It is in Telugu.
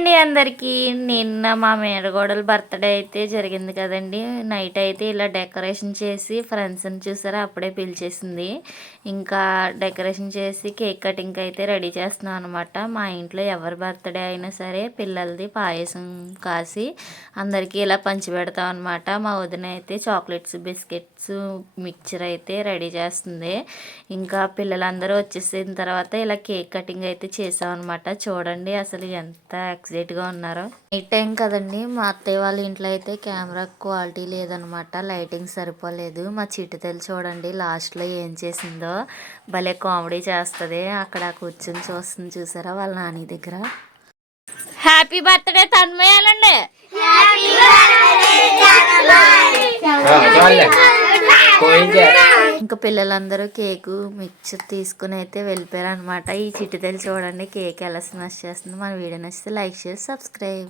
అండి అందరికీ. నిన్న మా మేనగోడలు బర్త్డే అయితే జరిగింది కదండి. నైట్ అయితే ఇలా డెకరేషన్ చేసి ఫ్రెండ్స్ని చూసారా అప్పుడే పిలిచేసింది. ఇంకా డెకరేషన్ చేసి కేక్ కటింగ్ అయితే రెడీ చేస్తున్నాం అనమాట. మా ఇంట్లో ఎవరి బర్త్డే అయినా సరే పిల్లలది పాయసం కాసి అందరికీ ఇలా పంచిపెడతాం అనమాట. మా వదిన అయితే చాక్లెట్స్, బిస్కెట్స్, మిక్చర్ అయితే రెడీ చేస్తుంది. ఇంకా పిల్లలందరూ వచ్చేసిన తర్వాత ఇలా కేక్ కటింగ్ అయితే చేసాం అనమాట. చూడండి అసలు ఎంత ఎక్సైట్గా ఉన్నారో. నైట్ టైం కదండి, మా అత్తయ్య వాళ్ళ ఇంట్లో అయితే కెమెరా క్వాలిటీ లేదనమాట, లైటింగ్ సరిపోలేదు. మా చిట్టుతల్లి చూడండి లాస్ట్లో ఏం చేసిందో, భలే కామెడీ చేస్తుంది. అక్కడ కూర్చొని చూస్తుంది చూసారా వాళ్ళ నాని దగ్గర. హ్యాపీ బర్త్డే తన్మయాలండి. ఇంకా పిల్లలందరూ కేకు మిక్చర్ తీసుకుని అయితే వెళ్ళిపోయారు అనమాట. ఈ చిట్టుతల్లి చూడండి కేక్ ఎలా స్మాష్ చేస్తుంది. మన వీడియో నచ్చితే లైక్ చేసి సబ్స్క్రైబ్.